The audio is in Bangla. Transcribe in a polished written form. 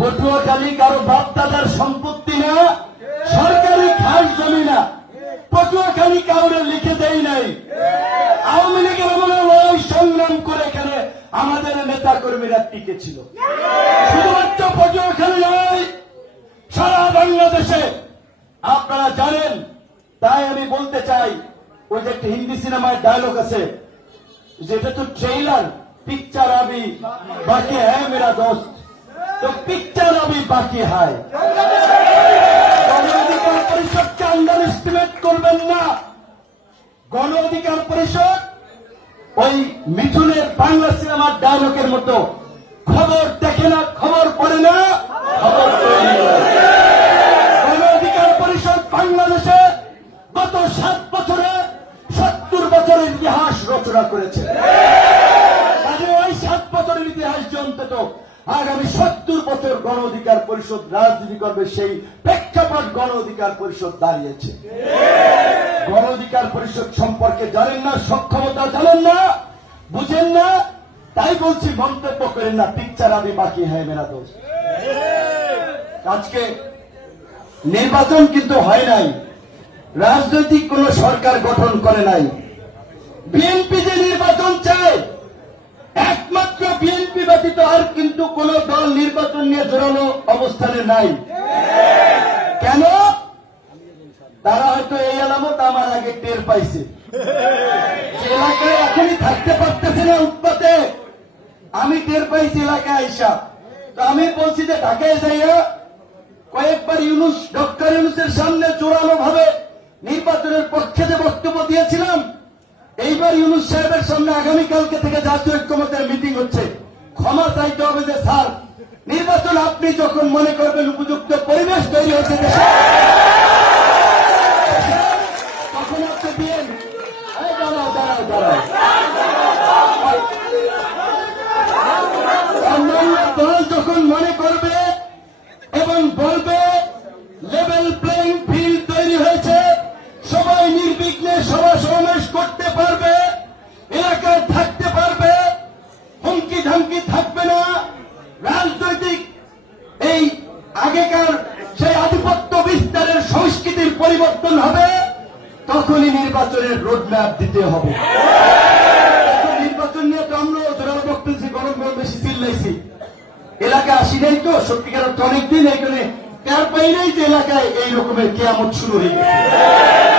পটুয়াখালী কারো বাপ দাদার সম্পত্তি না, সরকারি খাস জমি না। পটুয়াখালী কাউরে লিখে দেয় নাই। আওয়ামী লীগের আমলে লড়াই সংগ্রাম করে এখানে আমাদের নেতা কর্মীরা টিকে ছিল। শুধুমাত্র পটুয়াখালী নয়, সারা বাংলাদেশে আপনারা জানেন। তাই আমি বলতে চাই, ওই যে একটা হিন্দি সিনেমায় ডায়লগ আছে, যেটা তো ট্রেইলার, পিকচার আবি বাকি হ্যায় মেরা দোস্ত, তো পিকচার আবি বাকি হায়। গণ অধিকার পরিষদকে আন্ডার এস্টিমেট করবেন না। গণ অধিকার পরিষদ ওই মিঠুনের বাংলা সিনেমার ডায়লগের মতো খবর দেখে না, খবর পড়ে না, খবর তৈরি করে। গণ অধিকার পরিষদ বাংলাদেশে গত 7 বছরে 70 বছরের ইতিহাস রচনা করেছে। কাজে ওই 7 বছরের ইতিহাস অন্তত আগামী 70 বছর গণ অধিকার পরিষদ রাজনীতি করবে, সেই প্রেক্ষাপট গণ অধিকার পরিষদ দাঁড়িয়েছে। গণ অধিকার পরিষদ সম্পর্কে জানেন না, সক্ষমতা জানেন না, বুঝেন না, তাই বলছি মন্তব্য করেন না। পিকচার আবি বাকি হ্যায় মেরা দোস্ত। আজকে নির্বাচন কিন্তু হয় নাই, রাজনৈতিক কোন সরকার গঠন করে নাই। বিএনপি যে নির্বাচন চায়, একমাত্র বিএনপি ব্যতীত আর কিন্তু কোন দল নির্বাচন নিয়ে জোরালো অবস্থানে নাই। কেন? তারা হয়তো এই আলামত আমার আগে টের পাইছে। এলাকায় এখনই থাকতে পারতেছে না উৎপাতে, আমি টের পাইছি এলাকায় আইসা। তো আমি বলছি যে ঢাকায় যাইয়া কয়েকবার ডক্টর ইউনূসের সামনে জোরালো ভাবে নির্বাচনের পক্ষে যে বক্তব্য দিয়েছিলাম, এইবার ইউনূস সাহেবের সামনে আগামীকালকে থেকে জাতীয় ঐক্যমত্যের মিটিং হচ্ছে। ক্ষমা চাইতে হবে যে স্যার, নির্বাচন আপনি যখন মনে করবেন উপযুক্ত পরিবেশ তৈরি হচ্ছে তখন আপনি দিন। অন্যান্য দল যখন মনে করবে এবং বলবে লেভেল প্লেইং ফিল্ড তৈরি হয়েছে, সবাই নির্বিঘ্নে সভা সমাবেশ করতে পারবে, এলাকায় থাকতে পারবে, হুমকি ধামকি থাকবে না, রাজনৈতিক এই আগেকার সেই আধিপত্য বিস্তারের সংস্কৃতির পরিবর্তন হবে, তখনই নির্বাচনের রোডম্যাপ দিতে হবে। নির্বাচন নিয়ে তো আমরা জোরালো বক্তব্য গরম বেশি চিল্লাইছি, এলাকায় আসি নাই তো সত্যিকার অনেকদিন, এইখানে তার বাইরেই যে এলাকায় এই রকমের কেয়ামত শুরু হয়ে গেছে।